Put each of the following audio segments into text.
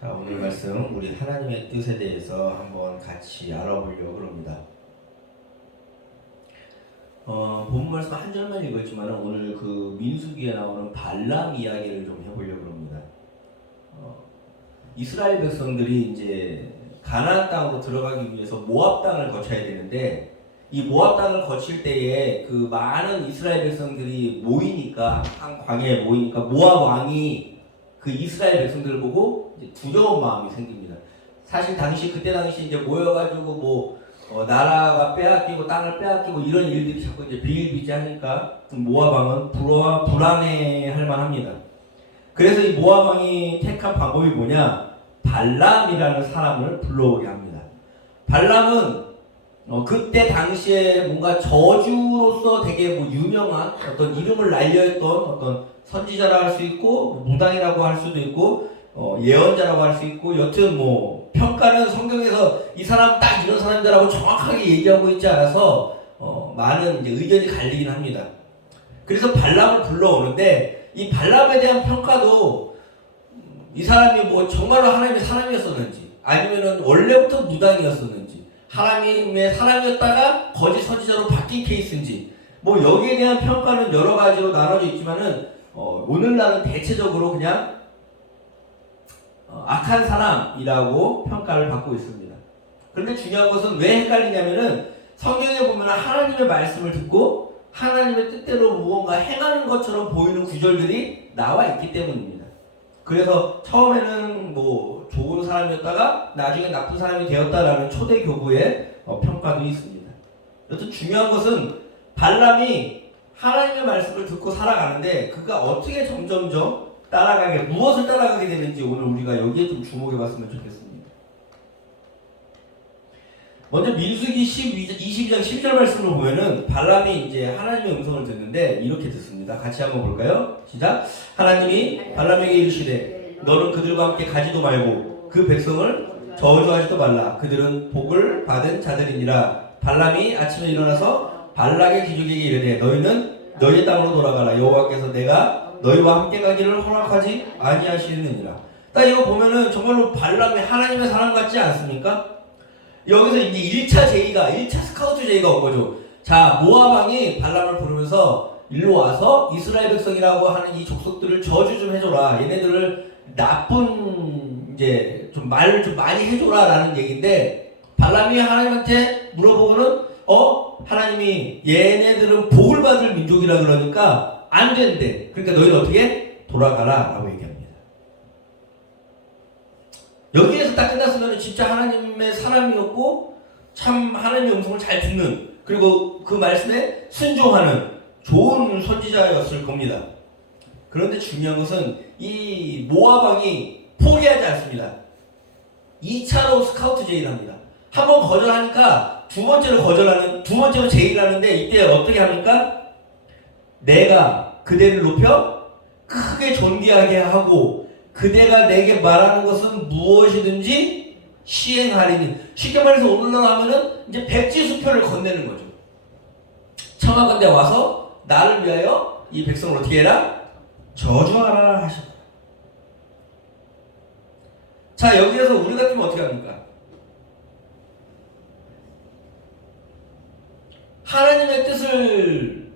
자, 오늘 말씀 우리 하나님의 뜻에 대해서 한번 같이 알아보려고 합니다. 본 말씀 한 절만 읽었지만 오늘 그 민수기에 나오는 발람 이야기를 좀 해보려고 합니다. 이스라엘 백성들이 이제 가나안 땅으로 들어가기 위해서 모압 땅을 거쳐야 되는데 이 모압 땅을 거칠 때에 그 많은 이스라엘 백성들이 모이니까 한 광야에 모이니까 모압 왕이 그 이스라엘 백성들을 보고 이제 두려운 마음이 생깁니다. 사실 그때 당시 이제 모여가지고 나라가 빼앗기고 땅을 빼앗기고 이런 일들이 자꾸 이제 비일비재하니까 모압 왕은 불안해할 만합니다. 그래서 이 모압 왕이 택한 방법이 뭐냐? 발람이라는 사람을 불러오게 합니다. 발람은 그때 당시에 뭔가 저주로서 되게 유명한 어떤 이름을 날려했던 어떤 선지자라고 할 수 있고 무당이라고 할 수도 있고 예언자라고 할 수 있고 여튼 평가는 성경에서 이 사람 딱 이런 사람들하고 정확하게 얘기하고 있지 않아서 많은 이제 의견이 갈리긴 합니다. 그래서 발람을 불러오는데 이 발람에 대한 평가도 이 사람이 정말로 하나님의 사람이었었는지 아니면은 원래부터 무당이었었는지 하나님의 사람이었다가 거짓 선지자로 바뀐 케이스인지 여기에 대한 평가는 여러 가지로 나눠져 있지만은 오늘날은 대체적으로 그냥 악한 사람이라고 평가를 받고 있습니다. 그런데 중요한 것은 왜 헷갈리냐면은 성경에 보면 하나님의 말씀을 듣고 하나님의 뜻대로 무언가 행하는 것처럼 보이는 구절들이 나와 있기 때문입니다. 그래서 처음에는 좋은 사람이었다가 나중에 나쁜 사람이 되었다라는 초대 교부의 평가도 있습니다. 여튼 중요한 것은 발람이 하나님의 말씀을 듣고 살아가는데 그가 어떻게 점점점 무엇을 따라가게 되는지 오늘 우리가 여기에 좀 주목해 봤으면 좋겠습니다. 먼저 민수기 22장 10절 말씀을 보면은 발람이 이제 하나님의 음성을 듣는데 이렇게 듣습니다. 같이 한번 볼까요? 시작. 하나님이 발람에게 이르시되 너는 그들과 함께 가지도 말고 그 백성을 저주하지도 말라. 그들은 복을 받은 자들이니라. 발람이 아침에 일어나서 발락의 귀족에게 이르되 너희는 너희 땅으로 돌아가라. 여호와께서 내가 너희와 함께 가기를 허락하지 아니하시느니라. 딱 이거 보면은 정말로 발람이 하나님의 사람 같지 않습니까? 여기서 이제 1차 스카우트 제의가 온 거죠. 자, 모압 왕이 발람을 부르면서 일로 와서 이스라엘 백성이라고 하는 이 족속들을 저주 좀 해줘라. 얘네들을 나쁜 말을 좀 많이 해줘라 라는 얘기인데 발람이 하나님한테 물어보고는 하나님이 얘네들은 복을 받을 민족이라 그러니까 안 된대. 그러니까 너희는 어떻게? 돌아가라 라고 얘기합니다. 여기에서 딱 끝났으면 진짜 하나님의 사람이었고 참 하나님의 음성을 잘 듣는 그리고 그 말씀에 순종하는 좋은 선지자였을 겁니다. 그런데 중요한 것은 이 모압 왕이 포기하지 않습니다. 2차로 스카우트 제의를 합니다. 한 번 거절하니까 두 번째로 제의를 하는데 이때 어떻게 합니까? 내가 그대를 높여 크게 존귀하게 하고 그대가 내게 말하는 것은 무엇이든지 시행하리니. 쉽게 말해서 오늘날 하면은 이제 백지수표를 건네는 거죠. 청하건대 와서 나를 위하여 이 백성을 어떻게 해라? 저주하라 하셨다. 자, 여기에서 우리 같으면 어떻게 합니까? 하나님의 뜻을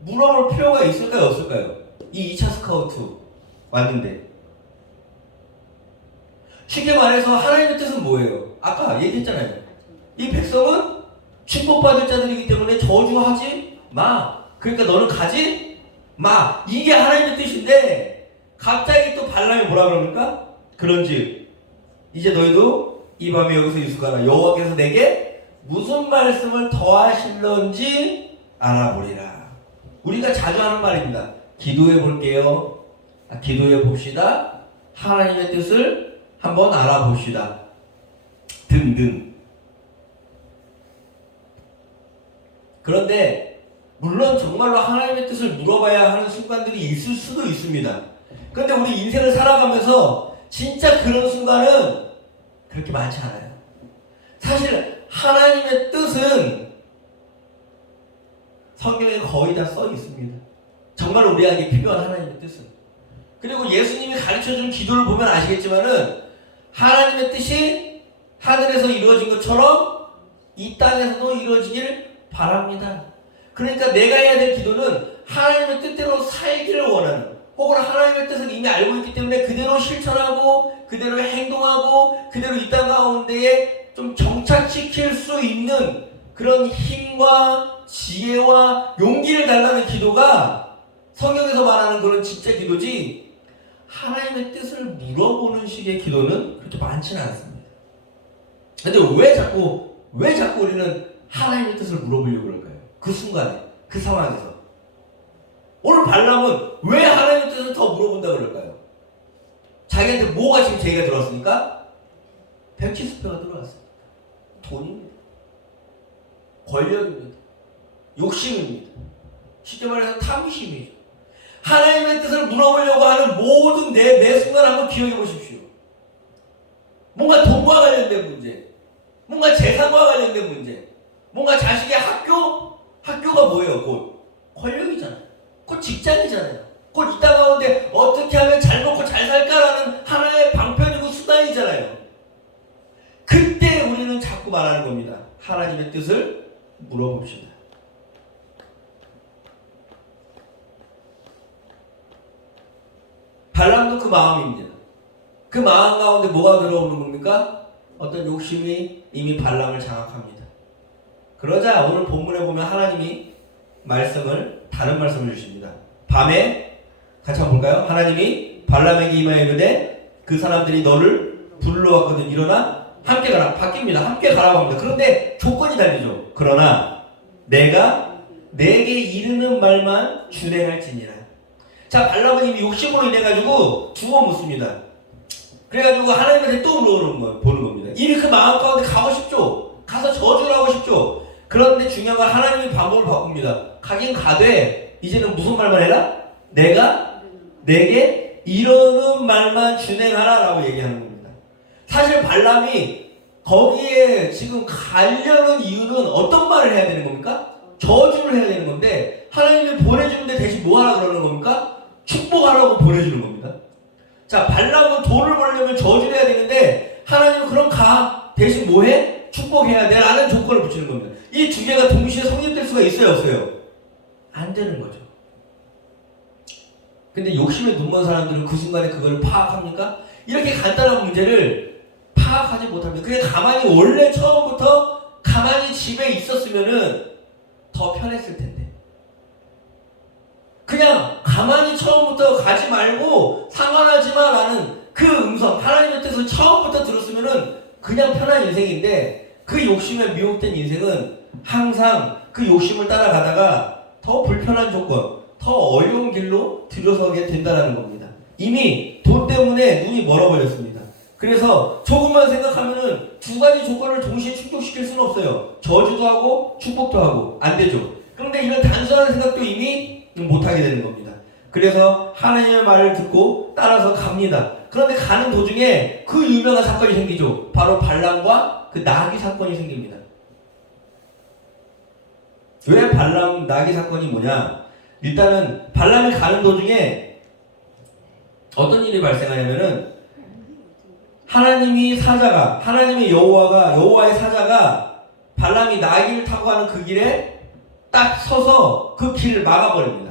물어볼 필요가 있을까요? 없을까요? 이 2차 스카우트 왔는데 쉽게 말해서 하나님의 뜻은 뭐예요? 아까 얘기했잖아요. 이 백성은 축복받을 자들이기 때문에 저주하지 마. 그러니까 너는 가지 마. 이게 하나님의 뜻인데 갑자기 또 발람이 뭐라 그럽니까? 그런즉 이제 너희도 이 밤에 여기서 유숙하라. 여호와께서 내게 무슨 말씀을 더하실런지 알아보리라. 우리가 자주 하는 말입니다. 기도해 볼게요. 기도해 봅시다. 하나님의 뜻을 한번 알아봅시다. 등등. 그런데 물론 정말로 하나님의 뜻을 물어봐야 하는 순간들이 있을 수도 있습니다. 그런데 우리 인생을 살아가면서 진짜 그런 순간은 그렇게 많지 않아요. 사실 하나님의 뜻은 성경에 거의 다 써 있습니다. 정말 우리에게 필요한 하나님의 뜻은. 그리고 예수님이 가르쳐준 기도를 보면 아시겠지만은 하나님의 뜻이 하늘에서 이루어진 것처럼 이 땅에서도 이루어지길 바랍니다. 그러니까 내가 해야 될 기도는 하나님의 뜻대로 살기를 원하는, 혹은 하나님의 뜻을 이미 알고 있기 때문에 그대로 실천하고 그대로 행동하고 그대로 이 땅 가운데에 좀 정착시킬 수 있는 그런 힘과 지혜와 용기를 달라는 기도가 성경에서 말하는 그런 진짜 기도지, 하나님의 뜻을 물어보는 식의 기도는 그렇게 많지는 않습니다. 근데 왜 자꾸 우리는 하나님의 뜻을 물어보려고 그럴까요? 그 순간에, 그 상황에서. 오늘 발람은 왜 하나님의 뜻을 더 물어본다 그럴까요? 자기한테 뭐가 지금 제의가 들어왔으니까? 백지수표가 들어왔어요. 돈입니다. 권력입니다. 욕심입니다. 쉽게 말해서 탐심이죠. 하나님의 뜻을 물어보려고 하는 모든 매 순간 한번 기억해 보십시오. 뭔가 돈과 관련된 문제, 뭔가 재산과 관련된 문제, 뭔가 자식의 학교가 뭐예요? 곧 권력이잖아요. 곧 직장이잖아요. 곧 이 땅 가운데 어떻게 하면 잘 먹고 잘 살까라는 하나의 방편이고 수단이잖아요. 그때 우리는 자꾸 말하는 겁니다. 하나님의 뜻을 물어봅시다. 발람도 그 마음입니다. 그 마음 가운데 뭐가 들어오는 겁니까? 어떤 욕심이 이미 발람을 장악합니다. 그러자 오늘 본문에 보면 하나님이 다른 말씀을 주십니다. 밤에 같이 한번 볼까요? 하나님이 발람에게 임하여 이르되 그 사람들이 너를 불러왔거든. 일어나 함께 가라. 바뀝니다. 함께 가라고 합니다. 그런데 조건이 달리죠. 그러나 내가 내게 이르는 말만 준행할지니라. 자, 발람은 이미 욕심으로 인해가지고 두 번 묻습니다. 그래가지고 하나님한테 또 보는 겁니다. 이미 그 마음 가운데 가고 싶죠. 가서 저주를 하고 싶죠. 그런데 중요한 건 하나님이 방법을 바꿉니다. 가긴 가되 이제는 무슨 말만 해라? 내가 내게 이러는 말만 준행하라 라고 얘기하는 겁니다. 사실 발람이 거기에 지금 가려는 이유는 어떤 말을 해야 되는 겁니까? 저주를 해야 되는 건데 하나님이 보내주는데 대신 뭐 하라 그러는 겁니까? 축복하라고 보내주는 겁니다. 자, 발람은 돈을 벌려면 저주를 해야 되는데 하나님은 그럼 가. 대신 뭐 해? 축복해야 돼 라는 조건을 붙이는 겁니다. 이 두 개가 동시에 성립될 수가 있어요, 없어요? 안 되는 거죠. 근데 욕심에 눈먼 사람들은 그 순간에 그걸 파악합니까? 이렇게 간단한 문제를 파악하지 못합니다. 그냥 가만히 원래 처음부터 가만히 집에 있었으면은 더 편했을 텐데. 그냥 가만히 처음부터 가지 말고 상관하지 마라는 그 음성, 하나님의 뜻을 처음부터 들었으면은 그냥 편한 인생인데 그 욕심에 미혹된 인생은 항상 그 욕심을 따라가다가 더 불편한 조건, 더 어려운 길로 들어서게 된다는 겁니다. 이미 돈 때문에 눈이 멀어버렸습니다. 그래서 조금만 생각하면은 두 가지 조건을 동시에 충족시킬 수는 없어요. 저주도 하고 축복도 하고 안 되죠. 그런데 이런 단순한 생각도 이미 못하게 되는 겁니다. 그래서 하나님의 말을 듣고 따라서 갑니다. 그런데 가는 도중에 그 유명한 사건이 생기죠. 바로 발람과 그 나귀 사건이 생깁니다. 왜 발람 나귀 사건이 뭐냐? 일단은 발람이 가는 도중에 어떤 일이 발생하냐면은 하나님의 여호와의 사자가 발람이 나귀를 타고 가는 그 길에 딱 서서 그 길을 막아버립니다.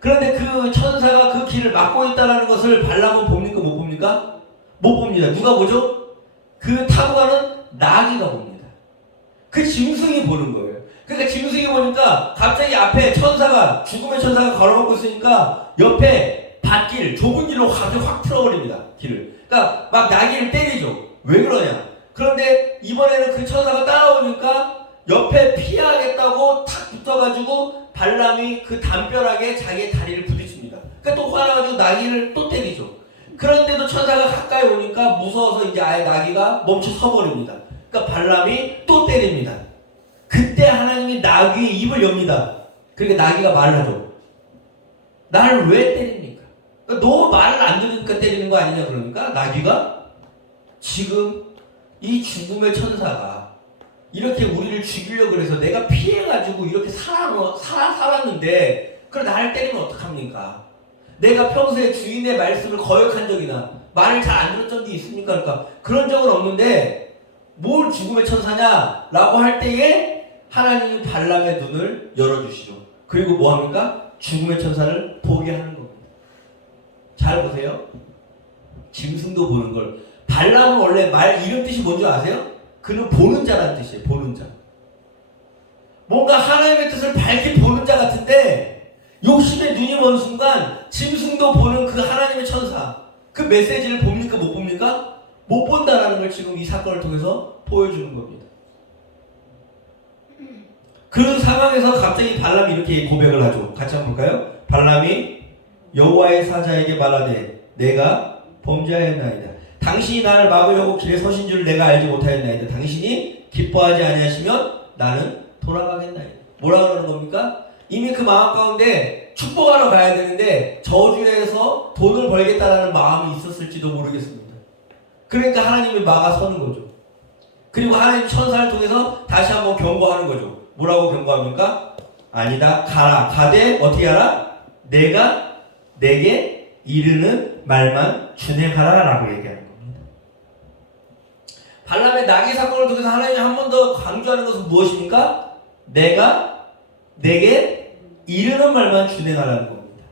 그런데 그 천사가 그 길을 막고 있다는 것을 발람은 봅니까? 못 봅니까? 못 봅니다. 누가 보죠? 그 타고 가는 나귀가 봅니다. 그 짐승이 보는 거예요. 그러니까 짐승이 보니까 갑자기 앞에 죽음의 천사가 걸어가고 있으니까 옆에 밭길, 좁은 길로 갑자기 확 틀어버립니다. 길을. 그러니까 막 나귀를 때리죠. 왜 그러냐? 그런데 이번에는 그 천사가 따라오니까 옆에 피하겠다고 탁 붙어가지고 발람이 그 담벼락에 자기의 다리를 부딪힙니다. 그러니까 또 화나가지고 나귀를 또 때리죠. 그런데도 천사가 가까이 오니까 무서워서 이제 아예 나귀가 멈춰 서버립니다. 그러니까 발람이 또 때립니다. 그때 하나님이 나귀의 입을 엽니다. 그러니까 나귀가 말을 하죠. 나를 왜 때립니까? 그러니까 너 말을 안 들으니까 때리는 거 아니냐 그러니까 나귀가 지금 이 죽음의 천사가 이렇게 우리를 죽이려고 그래서 내가 피해가지고 이렇게 살았는데 그걸 나를 때리면 어떡합니까? 내가 평소에 주인의 말씀을 거역한 적이나 말을 잘 안 들었던 게 있습니까? 그러니까 그런 적은 없는데 뭘 죽음의 천사냐? 라고 할 때에 하나님이 발람의 눈을 열어주시죠. 그리고 뭐 합니까? 죽음의 천사를 보게 하는 겁니다. 잘 보세요. 짐승도 보는 걸. 발람은 원래 말 이름 뜻이 뭔지 아세요? 그는 보는 자라는 뜻이에요. 보는 자. 뭔가 하나님의 뜻을 밝게 보는 자 같은데 욕심의 눈이 먼 순간 짐승도 보는 그 하나님의 천사, 그 메시지를 봅니까? 못 봅니까? 못 본다라는 걸 지금 이 사건을 통해서 보여주는 겁니다. 그 상황에서 갑자기 발람이 이렇게 고백을 하죠. 같이 한번 볼까요? 발람이 여호와의 사자에게 말하되 내가 범죄하였나이다. 당신이 나를 막으려고 길에 서신 줄 내가 알지 못하였나이다. 당신이 기뻐하지 아니하시면 나는 돌아가겠나이다. 뭐라 그러는 겁니까? 이미 그 마음 가운데 축복하러 가야 되는데 저주에서 돈을 벌겠다라는 마음이 있었을지도 모르겠습니다. 그러니까 하나님이 막아서는 거죠. 그리고 하나님 천사를 통해서 다시 한번 경고하는 거죠. 뭐라고 경고합니까? 아니다. 가라. 가되 어떻게 하라? 내가 내게 이르는 말만 준행하라 라고 얘기하는 겁니다. 발람의 나귀 사건을 통해서 하나님이 한 번 더 강조하는 것은 무엇입니까? 내가 내게 이르는 말만 준행하라는 겁니다.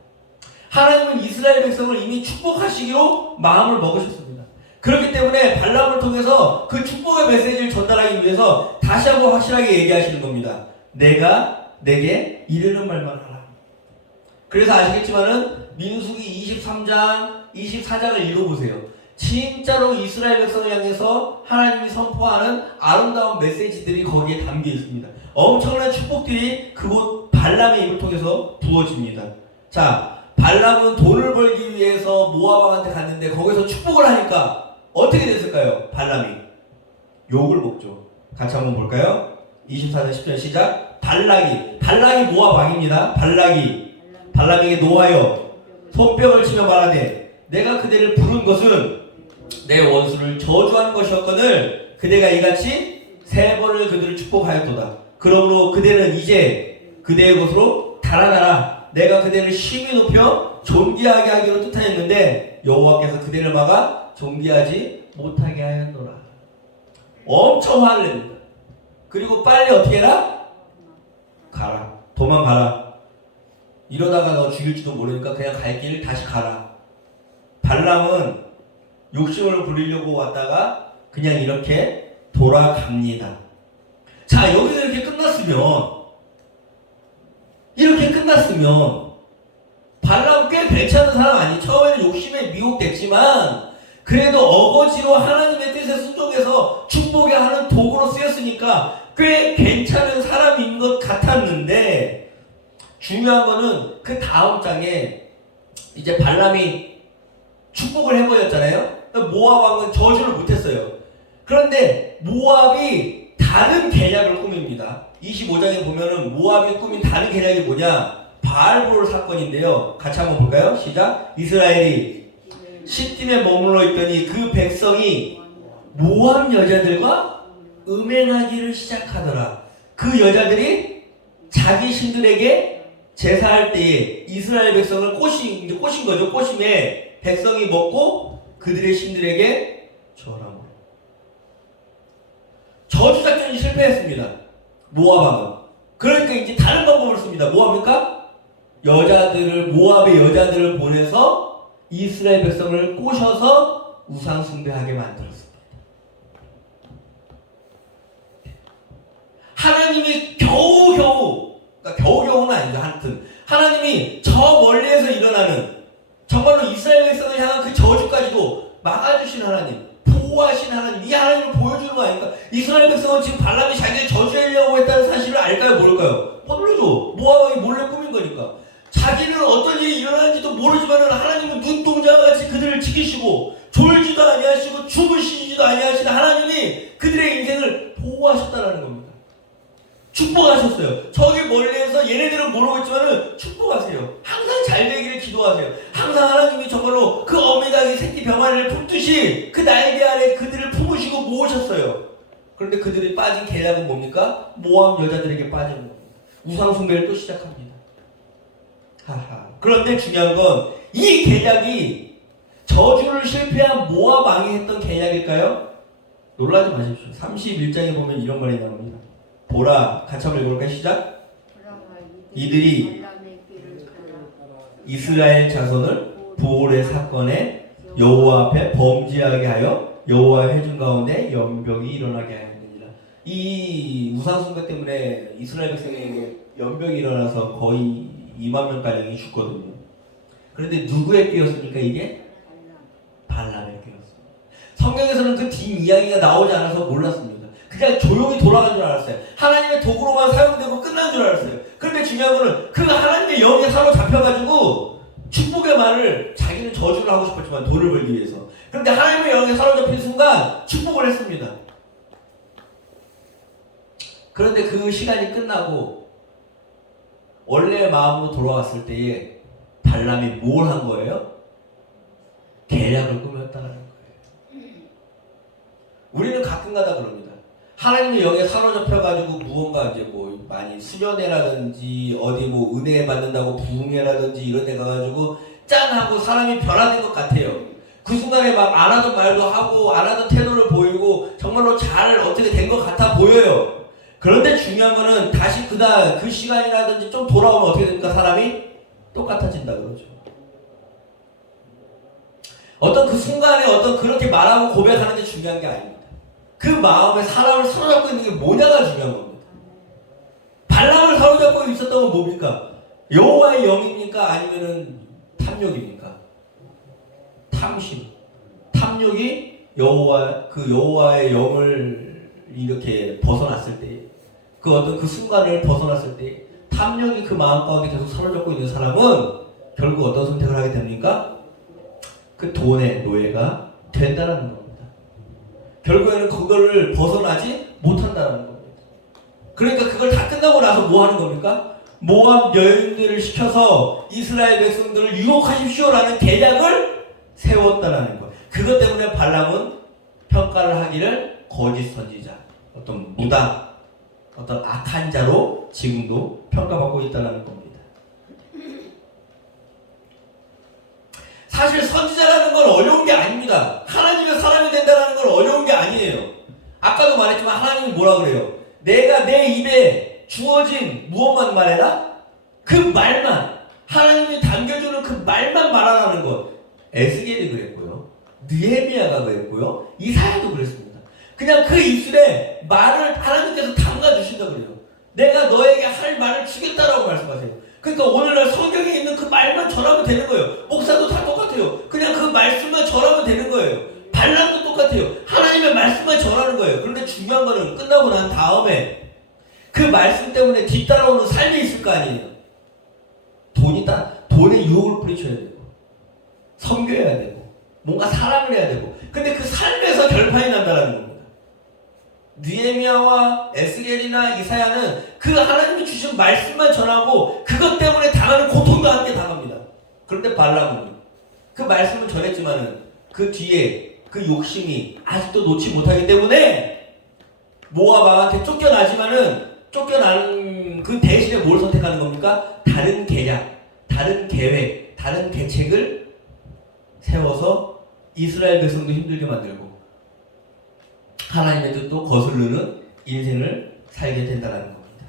하나님은 이스라엘 백성을 이미 축복하시기로 마음을 먹으셨습니다. 그렇기 때문에 발람을 통해서 그 축복의 메시지를 전달하기 위해서 다시 한번 확실하게 얘기하시는 겁니다. 내가 내게 이르는 말만 하라. 그래서 아시겠지만은 민수기 23장, 24장을 읽어보세요. 진짜로 이스라엘 백성을 향해서 하나님이 선포하는 아름다운 메시지들이 거기에 담겨 있습니다. 엄청난 축복들이 그곳 발람의 입을 통해서 부어집니다. 자, 발람은 돈을 벌기 위해서 모압 왕한테 갔는데 거기서 축복을 하니까 어떻게 됐을까요? 발람이 욕을 먹죠. 같이 한번 볼까요? 24장 10절 시작. 발락이 모압 왕입니다. 발람에게 노하여 손뼉을 치며 말하되 내가 그대를 부른 것은 내 원수를 저주하는 것이었거늘 그대가 이같이 3번을 그들을 축복하였도다. 그러므로 그대는 이제 그대의 곳으로 달아나라. 내가 그대를 심히 높여 존귀하게 하기로 뜻하였는데 여호와께서 그대를 막아 존귀하지 못하게 하였노라. 엄청 화를 냅니다. 그리고 빨리 어떻게 해라? 가라. 도망가라. 이러다가 너 죽일지도 모르니까 그냥 갈 길을 다시 가라. 발람은 욕심을 부리려고 왔다가 그냥 이렇게 돌아갑니다. 자, 여기서 이렇게 끝났으면 발람 꽤 괜찮은 사람 아니? 처음에는 욕심에 미혹됐지만 그래도 어거지로 하나님의 뜻에 순종해서 축복에 하는 도구로 쓰였으니까 꽤 괜찮은 사람인 것 같았는데 중요한 거는 그 다음 장에 이제 발람이 축복을 해버렸잖아요. 모압 왕은 저주를 못했어요. 그런데 모압이 다른 계략을 꾸밉니다. 25장에 보면은 모압이 꾸민 다른 계략이 뭐냐? 바알볼 사건인데요. 같이 한번 볼까요? 시작. 이스라엘이 시딤에 머물러 있더니 그 백성이 모압 여자들과 음행하기를 시작하더라. 그 여자들이 자기 신들에게 제사할 때에 이스라엘 백성을 꼬신 거죠. 꼬심에 백성이 먹고 그들의 신들에게 절하고 저주 작전이 실패했습니다. 모압 왕은. 그러니까 이제 다른 방법을 씁니다. 뭐 합니까? 모압의 여자들을 보내서 이스라엘 백성을 꼬셔서 우상 숭배하게 만들었습니다. 하나님이 겨우겨우는 아니죠. 하여튼 하나님이 저 멀리에서 일어나는 정말로 이스라엘 백성을 향한 그 저주까지도 막아주신 하나님, 보호하신 하나님, 이 하나님을 보여주는 거 아닙니까? 이스라엘 백성은 지금 발람이 자기를 저주하려고 했다는 사실을 알까요? 모를까요? 모르죠. 모압이 몰래 꾸민 거니까. 자기는 어떤 일이 일어나는지도 모르지만 하나님은 눈동자와 같이 그들을 지키시고 졸지도 아니하시고 죽으시지도 아니하시는 하나님이 그들의 인생을 보호하셨다는 겁니다. 축복하셨어요. 저기 멀리에서 얘네들은 모르고 있지만 축복하세요. 항상 잘 되기를 기도하세요. 항상 하나님이 정말로 그 어미닭이 새끼 병아리를 품듯이 그 날개 아래 그들을 품으시고 모으셨어요. 그런데 그들이 빠진 계략은 뭡니까? 모압 여자들에게 빠진 겁니다. 우상 숭배를 또 시작합니다. 하하. 그런데 중요한 건 이 계략이 저주를 실패한 모압 왕이 했던 계략일까요? 놀라지 마십시오. 31장에 보면 이런 말이 나옵니다. 보라, 같이 한번 읽어볼까요? 시작. 이들이 이스라엘 자손을 부올의 사건에 여호와 앞에 범죄하게 하여 여호와의 회중 가운데 연병이 일어나게 하였느니라. 이 우상숭배 때문에 이스라엘 백성에게 연병이 일어나서 거의 2만 명가량이 죽거든요. 그런데 누구의 꾀였습니까 이게? 발람의 꾀였어요. 성경에서는 그 뒷이야기가 나오지 않아서 몰랐습니다. 그냥 조용히 돌아간 줄 알았어요. 하나님의 도구로만 사용되고 끝난 줄 알았어요. 그런데 중요한 거는 그 하나님의 영에 사로잡혀가지고 축복의 말을 자기는 저주를 하고 싶었지만 돈을 벌기 위해서. 그런데 하나님의 영에 사로잡힌 순간 축복을 했습니다. 그런데 그 시간이 끝나고 원래의 마음으로 돌아왔을 때에 발람이 뭘 한 거예요? 계략을 꾸몄다는 거예요. 우리는 가끔가다 그럽니다. 하나님의 영에 사로잡혀가지고 무언가 이제 뭐 많이 수련회라든지 어디 뭐 은혜 받는다고 부흥회라든지 이런 데 가가지고 짠 하고 사람이 변화된 것 같아요. 그 순간에 막 안 하던 말도 하고 안 하던 태도를 보이고 정말로 잘 어떻게 된 것 같아 보여요. 그런데 중요한 거는 다시 그 시간이라든지 좀 돌아오면 어떻게 됩니까? 사람이 똑같아진다 그러죠. 어떤 그 순간에 어떤 그렇게 말하고 고백하는 게 중요한 게 아닙니다. 그 마음에 사람을 사로잡고 있는 게 뭐냐가 중요한 겁니다. 발람을 사로잡고 있었던 건 뭡니까? 여호와의 영입니까? 아니면은 탐욕입니까? 탐심. 탐욕이 여호와의 영을 이렇게 벗어났을 때, 그 어떤 그 순간을 벗어났을 때, 탐욕이 그 마음 가운데 계속 사로잡고 있는 사람은 결국 어떤 선택을 하게 됩니까? 그 돈의 노예가 된다는 겁니다. 결국에는 그거를 벗어나지 못한다는 겁니다. 그러니까 그걸 다 끝나고 나서 뭐 하는 겁니까? 모압 여인들을 시켜서 이스라엘 백성들을 유혹하십시오라는 계략을 세웠다는 것. 그것 때문에 발람은 평가를 하기를 거짓 선지자, 어떤 무당, 어떤 악한 자로 지금도 평가받고 있다는 겁니다. 사실 선지자라는 건 어려운 게 아닙니다. 하나님의 사람이 된다는 건 어려운 게 아니에요. 아까도 말했지만 하나님은 뭐라 그래요? 내가 내 입에 주어진 무엇만 말해라? 그 말만, 하나님이 당겨주는 그 말만 말하라는 것. 에스겔이 그랬고요. 느헤미야가 그랬고요. 이사야도 그랬습니다. 그냥 그 입술에 말을 하나님께서 담가주신다 그래요. 내가 너에게 할 말을 주겠다라고 말씀하세요. 그러니까 오늘날 성경에 있는 그 말만 전하면 되는 거예요. 목사도 다 똑같아요. 그냥 그 말씀만 전하면 되는 거예요. 발람도 똑같아요. 하나님의 말씀만 전하는 거예요. 그런데 중요한 거는 끝나고 난 다음에 그 말씀 때문에 뒤따라오는 삶이 있을 거 아니에요. 돈에 유혹을 뿌리쳐야 되고, 섬겨야 되고, 뭔가 사랑을 해야 되고. 근데 그 삶에서 결판이 난다는 겁니다. 느헤미야와 에스겔이나 이사야는 그 하나님이 주신 말씀만 전하고 그것 때문에 당하는 고통과 함께 당합니다. 그런데 발람은 그 말씀을 전했지만은 그 뒤에 그 욕심이 아직도 놓지 못하기 때문에 모압 왕한테 쫓겨나지만은 쫓겨나는 그 대신에 뭘 선택하는 겁니까? 다른 계략, 다른 계획, 다른 계책을 세워서 이스라엘 백성도 힘들게 만들고 하나님의 뜻도 거스르는 인생을 살게 된다는 겁니다.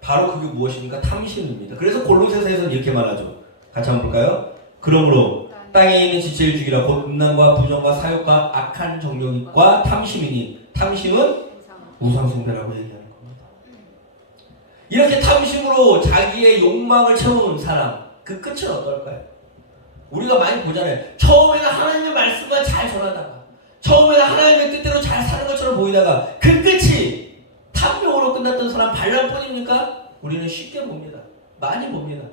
바로 그게 무엇입니까? 탐심입니다. 그래서 골로새서에서는 이렇게 말하죠. 같이 한번 볼까요? 그러므로 땅에 있는 지체를 죽이라. 곧 음란과 부정과 사욕과 악한 정욕과 탐심이니. 탐심은 우상숭배라고 얘기하는 겁니다. 이렇게 탐심으로 자기의 욕망을 채우는 사람, 그 끝은 어떨까요? 우리가 많이 보잖아요. 처음에는 하나님의 말씀만 잘 전하다가, 처음에는 하나님의 뜻대로 잘 사는 것처럼 보이다가 그 끝이 탐욕으로 끝났던 사람 발람뿐입니까? 우리는 쉽게 봅니다. 많이 봅니다.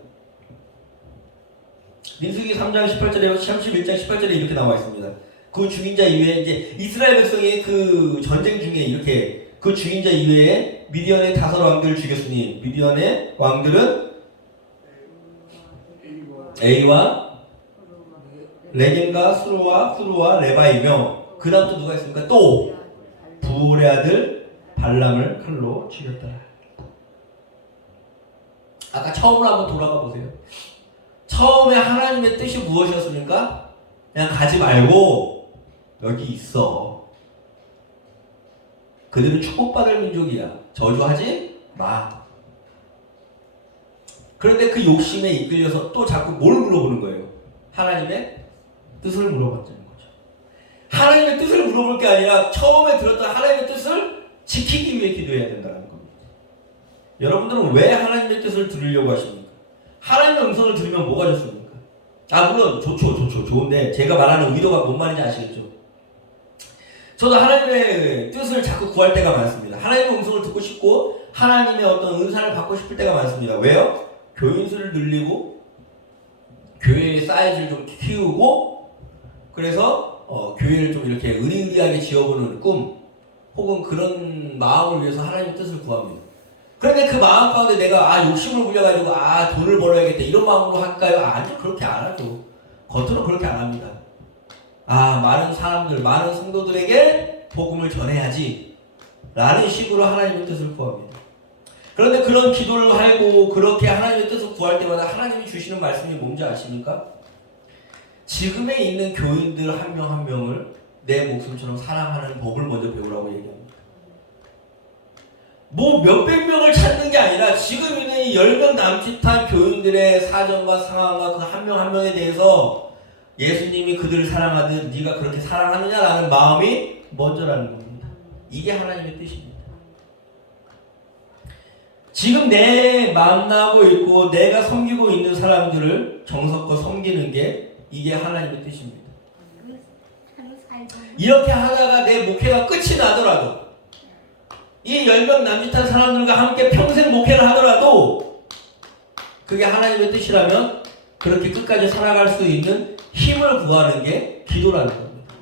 민수기 3장 18절에 31장 18절에 이렇게 나와 있습니다. 그 주인자 이외에 이제 이스라엘 백성이 그 전쟁 중에 이렇게 그 주인자 이외에 미디안의 5 왕들을 죽였으니 미디안의 왕들은 A와 레겜과 수로와 후루와 레바이며 그 다음 또 누가 있습니까? 또 부올의 아들 발람을 칼로 죽였더라. 아까 처음으로 한번 돌아가 보세요. 처음에 하나님의 뜻이 무엇이었습니까? 그냥 가지 말고 여기 있어. 그들은 축복받을 민족이야. 저주하지 마. 그런데 그 욕심에 이끌려서 또 자꾸 뭘 물어보는 거예요? 하나님의 뜻을 물어봤다는 거죠. 하나님의 뜻을 물어볼 게 아니라 처음에 들었던 하나님의 뜻을 지키기 위해 기도해야 된다는 겁니다. 여러분들은 왜 하나님의 뜻을 들으려고 하십니까? 하나님의 음성을 들으면 뭐가 좋습니까? 물론 좋은데 제가 말하는 의도가 뭔 말인지 아시겠죠? 저도 하나님의 뜻을 자꾸 구할 때가 많습니다. 하나님의 음성을 듣고 싶고 하나님의 어떤 은사를 받고 싶을 때가 많습니다. 왜요? 교인수를 늘리고 교회의 사이즈를 좀 키우고 그래서 교회를 좀 이렇게 의리의리하게 지어보는 꿈 혹은 그런 마음을 위해서 하나님의 뜻을 구합니다. 그런데 그 마음 가운데 내가 욕심을 부려가지고 돈을 벌어야겠다 이런 마음으로 할까요? 아니요, 그렇게 안 하죠. 겉으로 그렇게 안 합니다. 많은 사람들, 많은 성도들에게 복음을 전해야지 라는 식으로 하나님의 뜻을 구합니다. 그런데 그런 기도를 하고 그렇게 하나님의 뜻을 구할 때마다 하나님이 주시는 말씀이 뭔지 아십니까? 지금에 있는 교인들 한 명 한 명을 내 목숨처럼 사랑하는 법을 먼저 배우라고 얘기합니다. 몇백 명을 찾는 게 아니라 지금 있는 이 10명 남짓한 교인들의 사정과 상황과 그 한 명 한 명에 대해서 예수님이 그들을 사랑하듯 네가 그렇게 사랑하느냐라는 마음이 먼저라는 겁니다. 이게 하나님의 뜻입니다. 지금 내 만나고 있고 내가 섬기고 있는 사람들을 정성껏 섬기는 게 이게 하나님의 뜻입니다. 이렇게 하다가 내 목회가 끝이 나더라도 이 10명 남짓한 사람들과 함께 평생 목회를 하더라도 그게 하나님의 뜻이라면 그렇게 끝까지 살아갈 수 있는 힘을 구하는 게 기도라는 겁니다.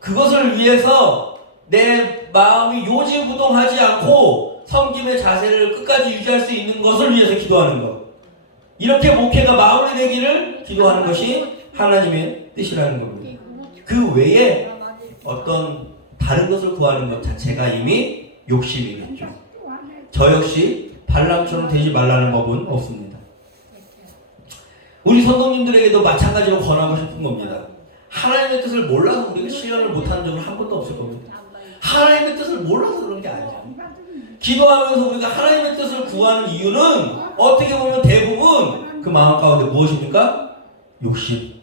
그것을 위해서 내 마음이 요지부동하지 않고 섬김의 자세를 끝까지 유지할 수 있는 것을 위해서 기도하는 것. 이렇게 목회가 마무리되기를 기도하는 것이 하나님의 뜻이라는 겁니다. 그 외에 어떤 다른 것을 구하는 것 자체가 이미 욕심이겠죠. 저 역시 발람처럼 되지 말라는 법은 없습니다. 우리 성도님들에게도 마찬가지로 권하고 싶은 겁니다. 하나님의 뜻을 몰라서 우리가 실현을 못하는 적은 한 번도 없을 겁니다. 하나님의 뜻을 몰라서 그런 게 아니죠. 기도하면서 우리가 하나님의 뜻을 구하는 이유는 어떻게 보면 대부분 그 마음 가운데 무엇입니까? 욕심,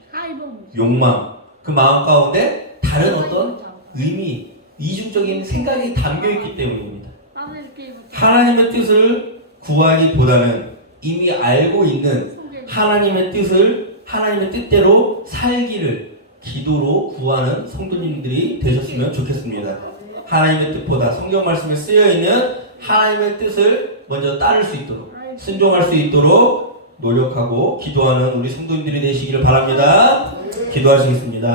욕망, 그 마음 가운데 다른 어떤 의미, 이중적인 생각이 담겨있기 때문입니다. 하나님의 뜻을 구하기보다는 이미 알고 있는 하나님의 뜻을 하나님의 뜻대로 살기를 기도로 구하는 성도님들이 되셨으면 좋겠습니다. 하나님의 뜻보다 성경 말씀에 쓰여있는 하나님의 뜻을 먼저 따를 수 있도록 순종할 수 있도록 노력하고 기도하는 우리 성도님들이 되시기를 바랍니다. 기도하시겠습니다.